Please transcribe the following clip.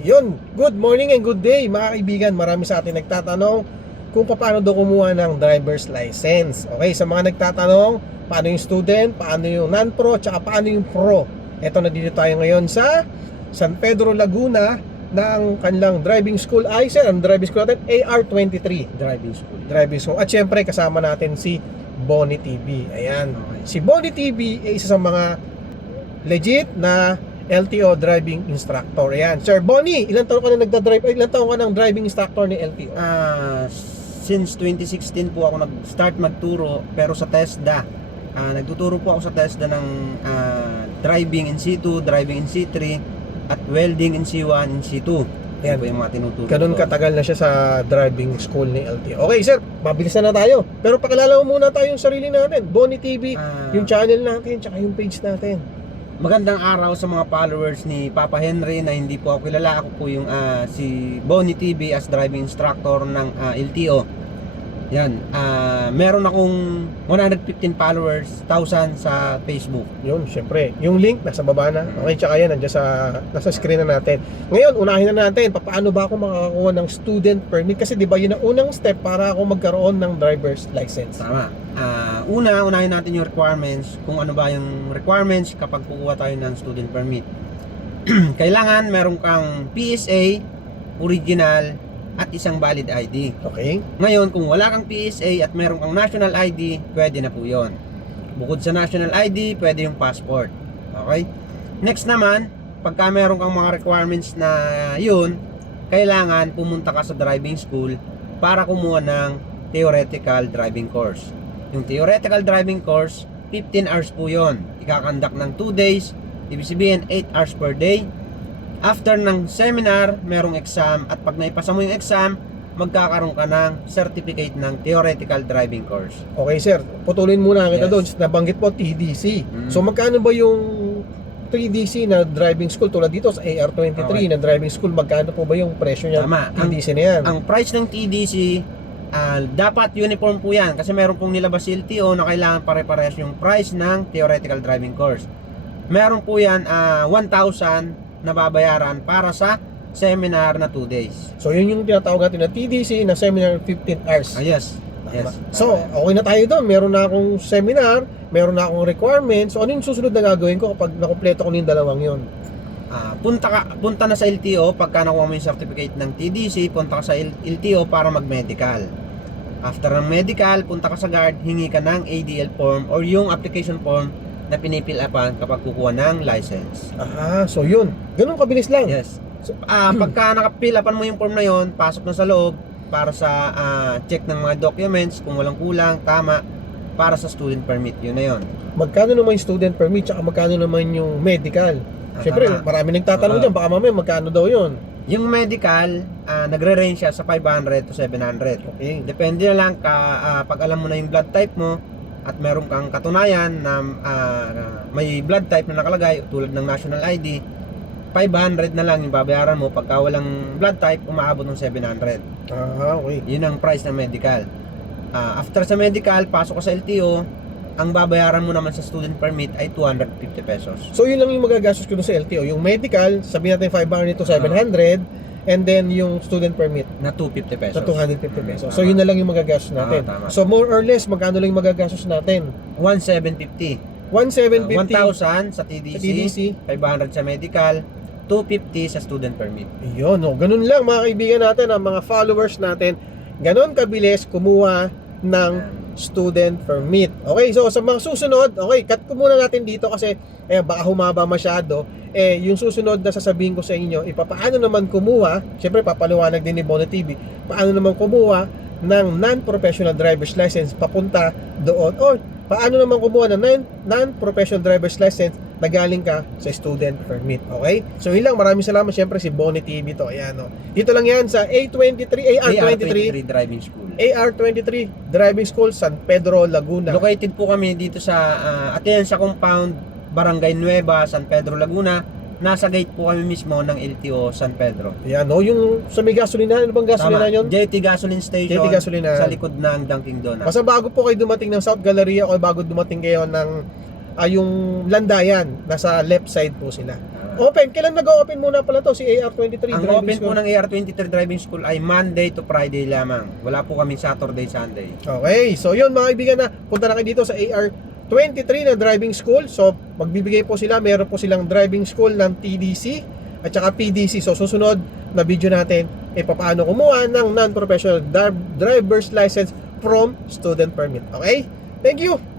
Yun, good morning and good day mga kaibigan. Marami sa atin nagtatanong kung paano daw kumuha ng driver's license. Okay, sa mga nagtatanong, paano yung student, paano yung non-pro, tsaka paano yung pro. Eto, na dito tayo ngayon sa San Pedro, Laguna ng kanilang driving school. Ay sir, ang driving school natin, AR23 driving school. At syempre kasama natin si Bonnie TV. Ayan, si Bonnie TV ay isa sa mga legit na LTO driving instructor. Ayan. Sir Bonnie, ilang taon ka na nagda-drive? Ilang taon ka ng driving instructor ni LTO? Since 2016 po ako nag-start magturo, pero sa TESDA. Nagtuturo po ako sa TESDA ng driving in C2, driving in C3, at welding in C1, in C2. Yan po yung mga tinuturo. Ganun katagal na siya sa driving school ni LTO. Okay sir, mabilis na tayo. Pero pakilala mo muna tayo yung sarili natin. Bonnie TV, yung channel natin, tsaka yung page natin. Magandang araw sa mga followers ni Papa Henry na hindi po ako kilala. Ako po yung si Bonnie TV as driving instructor ng LTO. Yan, meron akong 115 followers, 1,000 sa Facebook. Yun, syempre. Yung link nasa baba na. Okay, tsaka yan nandiyan nasa screen na natin. Ngayon, unahin na natin paano ba ako makakakuha ng student permit, kasi 'di ba yun ang unang step para ako magkaroon ng driver's license. Tama. Unahin natin yung requirements, kung ano ba yung requirements kapag kukuha tayo ng student permit. Kailangan meron kang PSA, original, at isang valid ID. Okay. Ngayon, kung wala kang PSA at meron kang national ID, pwede na po yun. Bukod sa national ID, pwede yung passport. Okay? Next naman, pagka meron kang mga requirements na yun, kailangan pumunta ka sa driving school para kumuha ng theoretical driving course. Yung theoretical driving course, 15 hours po yun. Ikakandak ng 2 days, ibig sabihin 8 hours per day. After ng seminar, merong exam, at pag naipasa mo yung exam, magkakaroon ka ng certificate ng theoretical driving course. Okay sir, putulin muna kita Yes. doon. Nabanggit po TDC. So magkano ba yung TDC na driving school tulad dito sa AR23 Okay. na driving school? Magkano po ba yung presyo niya? Tama. TDC na yan. Ang price ng TDC, dapat uniform po yan, kasi meron pong nilabas si LTO na kailangan pare-parehas yung price ng theoretical driving course. Meron po yan 1,000 na babayaran para sa seminar na 2 days. So yun yung tinatawag natin na TDC na seminar 15 hours. Yes. Yes. So okay na tayo doon. Meron na akong seminar, meron na akong requirements. So ano yung susunod na gagawin ko kapag nakumpleto ko na yung dalawang yun? Punta na sa LTO pagka nakuha mo yung certificate ng TDC, punta ka sa LTO para mag-medical. After ng medical, punta ka sa guard, hingi ka ng ADL form or yung application form na pinipil-upan kapag kukuha ng license. So yun. Ganun kabilis lang. Yes. So, pagka nakapil-upan mo yung form na yon, pasok na sa loob para sa check ng mga documents, kung walang kulang, tama, para sa student permit. Yun na yun. Magkano naman yung student permit, tsaka magkano naman yung medical? Siyempre, Tama. marami nagtatanong dyan, baka mamaya magkano daw yun? Yung medical, nagre-range siya sa 500 to 700. Okay. Depende na lang pag alam mo na yung blood type mo at meron kang katunayan na may blood type na nakalagay tulad ng national ID, 500 na lang yung babayaran mo. Pagka walang blood type, umaabot ng 700. Okay. Yun ang price ng medical. After sa medical, pasok ka sa LTO, ang babayaran mo naman sa student permit ay 250 pesos. So yun lang yung magagastos ko dun sa LTO. Yung medical, sabihin natin 500 to 700, and then yung student permit Na 250 pesos. sa 250 pesos. So yun na lang yung magagastos natin. Tama. So more or less, magkano lang yung magagastos natin? 1,750. 1,750 1,000 sa TDC, sa TDC. 500 sa medical, 250 sa student permit. Yun, no. Ganun lang mga kaibigan natin, ang mga followers natin. Ganun kabilis kumuha ng student permit. Okay, so sa mga susunod, okay, cut ko muna natin dito kasi baka humaba masyado. Yung susunod na sasabihin ko sa inyo, paano naman kumuha, syempre papaliwanag din ni Bonnie TV, paano naman kumuha ng non-professional driver's license papunta doon, or paano naman kumuha ng non-professional driver's license na galing ka sa student permit. Okay? So yun lang, maraming salamat syempre si Bonnie TV to. Ayan, no. Dito lang yan sa AR23 Driving School. AR23 Driving School, San Pedro, Laguna. Located po kami dito sa Atienza Compound, Barangay Nueva, San Pedro, Laguna. Nasa gate po kami mismo ng LTO San Pedro. Ayan, no, yung sa may gasolina, ano bang gasolina yun? JT Gasoline Station. JT Gasolina. Sa likod ng Dunkin' Donuts. Basta bago po kayo dumating ng South Galleria o bago dumating kayo ng yung Landayan, nasa left side po sila. Open, kailan nag-open muna pala to si AR23 Ang driving open po school? ng AR23 Driving School ay Monday to Friday lamang. Wala po kami Saturday, Sunday. Okay, so yun mga kaibigan, na punta na kayo dito sa AR23 na driving school. So magbibigay po sila, meron po silang driving school ng TDC at saka PDC. So susunod na video natin ay paano kumuha ng non-professional driver's license from student permit. Okay? Thank you!